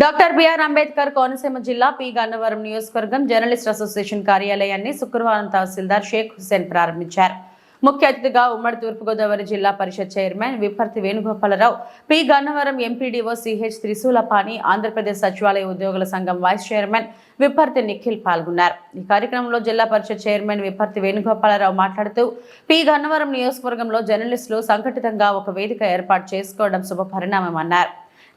Doctor BR Ambedkar Konaseema జిల్లా P Gannavaram నియోజకవర్గం journalist association కార్యాలయాన్ని శుక్రవారం తహసీల్దార్ షేక్ హుసేన్ ప్రారంభించారు. ముఖ్య అతిథిగా ఉమ్మడి Thurpu Godavari Zilla Parishad chairman Viparthi Venugopalarao P Gannavaram MPDO CH Trishulapani Andhra Pradesh సచివాలయ ఉద్యోగుల సంఘం వైస్ చైర్మన్ విపర్తి నిఖిల్ పాల్గొన్నారు. ఈ కార్యక్రమంలో జిల్లా పరిషత్ చైర్మన్ విపర్తి వేణుగోపాలరావు మాట్లాడుతూ పి గన్నవరం నియోజకవర్గంలో జర్నలిస్టులు సంఘటితంగా ఒక వేదిక ఏర్పాటు చేసుకోవడం శుభ పరిణామమన్నారు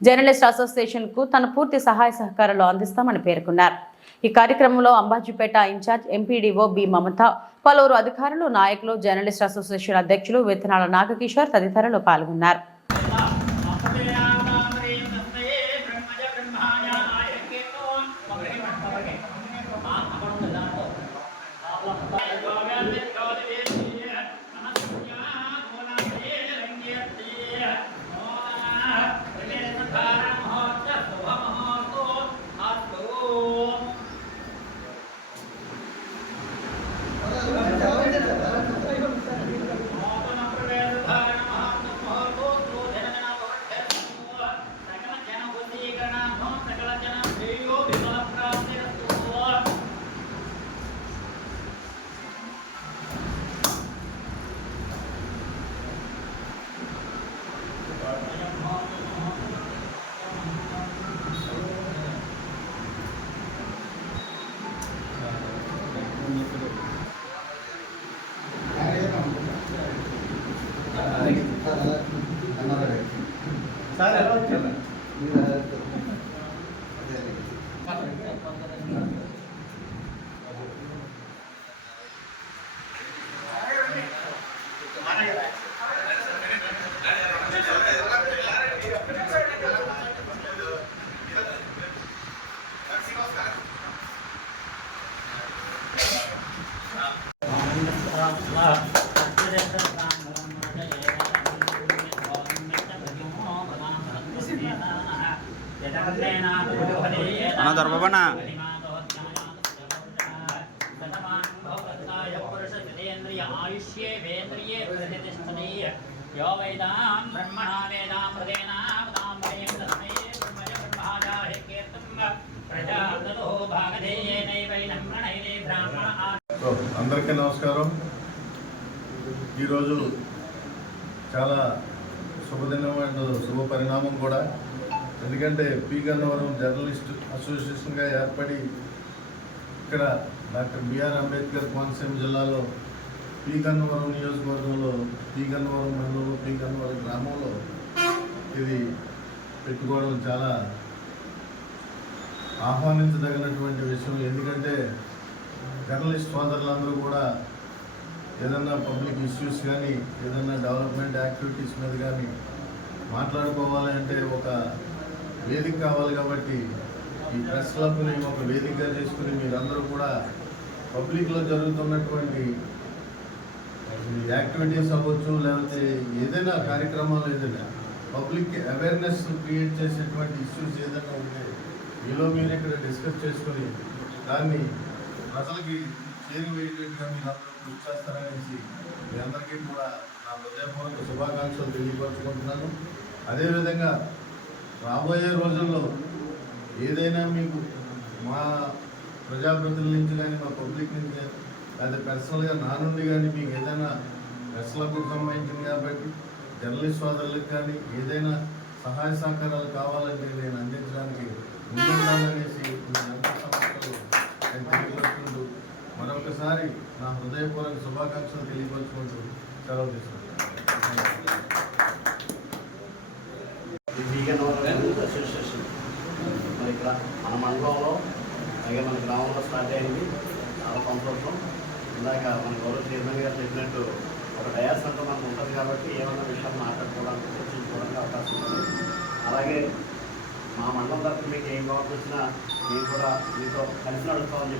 జర్నలిస్ట్ అసోసియేషన్కు తన పూర్తి సహాయ సహకారాలు అందిస్తామని పేర్కొన్నారు. ఈ కార్యక్రమంలో Ambajipeta incharge MPDO B Mamata పలువురు అధికారులు నాయకులు జర్నలిస్ట్ అసోసియేషన్ అధ్యక్షులు విత్తనాల నాగకిషోర్ తదితరులు పాల్గొన్నారు. సార్ ಸರ್ ಎಲ್ಲ అన్న దొరబాబన్నా ఆయుష్యే వేంద్రియే ప్రతిష్టనీయ యో వేదాం బ్రహ్మణా వేదాం ప్రదేనామదాంబయం తస్మై బ్రహ్మజ బ్రహ్మాగాహే అందరికీ నమస్కారం. ఈరోజు చాలా శుభదినం అండ్ శుభ పరిణామం కూడా ఎందుకంటే పి. గన్నవరం జర్నలిస్ట్ అసోసియేషన్గా ఏర్పడి ఇక్కడ డాక్టర్ బిఆర్ అంబేద్కర్ కోనసీమ జిల్లాలో పి. గన్నవరం నియోజకవర్గంలో పి గన్నవరం మండలంలో పి. గన్నవరం గ్రామంలో ఇది పెట్టుకోవడం చాలా ఆహ్వానించదగినటువంటి విషయం. ఎందుకంటే జర్నలిస్ట్ సోదరులందరూ కూడా ఏదన్నా పబ్లిక్ ఇష్యూస్ కానీ ఏదన్నా డెవలప్మెంట్ యాక్టివిటీస్ మీద కానీ మాట్లాడుకోవాలి అంటే ఒక వేదిక కావాలి కాబట్టి ఈ ప్రెస్ క్లబ్ని ఒక వేదికగా చేసుకుని మీరందరూ కూడా పబ్లిక్లో జరుగుతున్నటువంటి యాక్టివిటీస్ అవ్వచ్చు లేకపోతే ఏదైనా కార్యక్రమాలు ఏదైనా పబ్లిక్ అవేర్నెస్ క్రియేట్ చేసేటువంటి ఇష్యూస్ ఏదైనా ఉంటే మీలో మీరు ఇక్కడ డిస్కస్ చేసుకొని దాన్ని ప్రజలకి చేరువేయటట్టుగా మీరు అందరూ కృషి చేస్తారనేసి మీ అందరికీ కూడా నా హృదయపూర్వక శుభాకాంక్షలు తెలియపరచుకుంటున్నాను. అదేవిధంగా రాబోయే రోజుల్లో ఏదైనా మీకు మా ప్రజాప్రతినిధుల నుంచి కానీ మా పబ్లిక్ నుంచి కానీ లేదా పర్సనల్గా నా నుండి కానీ మీకు ఏదైనా ప్రెస్లకు సంబంధించింది కాబట్టి జర్నలిస్ట్ సోదరులకు కానీ ఏదైనా సహాయ సహకారాలు కావాలంటే నేను అందించడానికి ముందుండాలనేసి తెలియపరుచుకుంటూ మరొకసారి నా హృదయపూర్వక శుభాకాంక్షలు తెలియపరుచుకుంటూ సెలవు తీసుకుంటాను ఈ వీగన్ ఓవర్ అసోసియేషన్ మరి ఇక్కడ మన మండలంలో అలాగే మన గ్రామంలో స్టార్ట్ అయింది. చాలా సంతోషం. ఇందాక మన గౌరవ చైర్మన్ గారు చెప్పినట్టు ఒక డయాస్ అంతా మనకు ఉంటుంది కాబట్టి ఏమన్నా విషయాలు మాట్లాడుకోవడానికి చర్చించుకోవడానికి అవకాశం ఉంది. అలాగే మా మండలం తరఫున మీకు ఏం కావాల్సి వచ్చినా మేము కూడా మీతో కలిసి నడుస్తామని